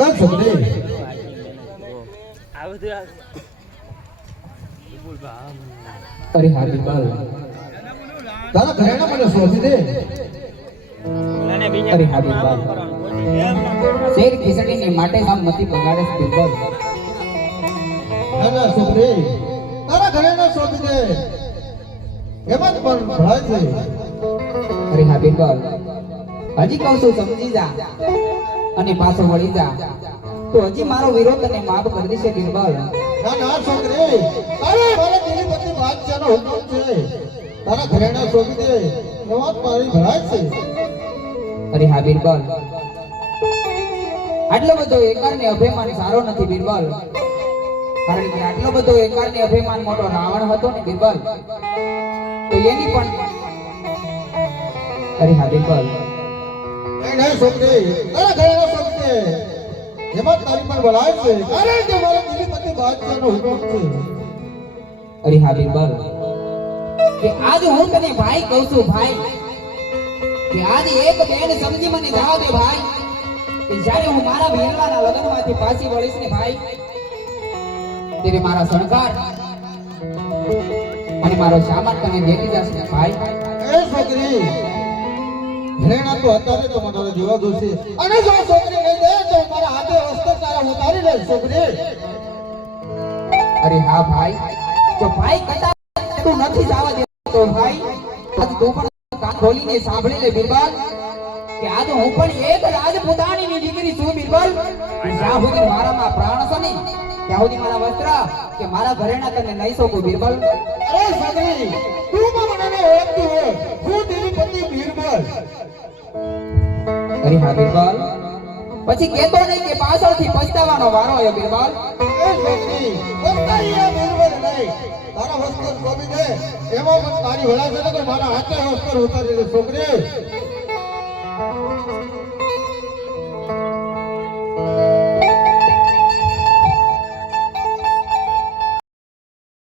હા છોકરી અરે હા બિરબલ તારા ઘરેણા મને શોધી દે અરે હા બિરબલ શેર ખીસડીને માટે કામ નથી બગાડે બિરબલ ના ના છોકરી તારા ઘરેણા શોધી દે એમાં જ પણ ભળાય છે અરે હા બિરબલ હજી કહું છું સમજી જા અને પાછો વળી જા તો હજી મારો વિરોધ અને માફ કરી દેશે બિરબલ ના ના છોકરી અરે મારા દિલીપતિ બાદશાહનો હુકમ છે તારા ઘરેણા શોધી દે એમાં જ મારી ભળાય છે અરે હા બિરબલ આટલો બધો એકારને અભિમાન સારો નથી બિરબલ કારણ કે આટલો બધો એકારને અભિમાન મોટો રાવણ હતો ને બિરબલ તો એની પણ અરે હા બિરબલ નહીં છોકરી તારા ઘરેણા શોધી દે એમાં જ તારી પણ ભળાય છે કારણ કે મારા દિલીપતિ બાદશાહનો હુકમ છે અરે હા બિરબલ કે આજ હું તને ભાઈ કહું છું ભાઈ કે આજ એક બેન સમજી મને જવા દે ભાઈ કે જ્યારે હું મારા વીરલાના લગ્નમાંથી પાછી વળીશ ને ભાઈ ત્યારે મારા શણગાર અને મારો સામાન તને દેતી જશે ને ભાઈ એ છોકરી ઘરેણા તો અત્યારે તો મને જોવા જોશે અને જો છોકરી નહીં દે તો મારા હાથે વસ્ત્ર તારા ઉતારી લે છોકરી અરે હા ભાઈ જો ભાઈ કદાચ તું નથી જવા દે તો ભાઈ આજ તું પણ કાન ખોલીને સાંભળી લે બિરબલ કે આજ હું પણ એક રાજપૂતાણીની દીકરી છું બિરબલ જ્યાં સુધી મારામાં પ્રાણ છે ને ત્યાં સુધી મારા વસ્ત્ર કે મારા ઘરેણા તને નહીં શકું બિરબલ અરે છોકરી તું પણ મને ઓળખતી હોય હું તેની પતિ બીરબલ અરે હા બિરબલ પછી કેતો નહીં કે પાછળથી પછતાવાનો વારો આવ્યો બિરબલ એ છોકરી પસ્તાઈ આ બીરબલ નહીં તારા વસ્ત્ર શોધી દે એમાં પણ તારી ભળાય છે તો મારા હાથે વસ્ત્ર ઉતારી દે છોકરી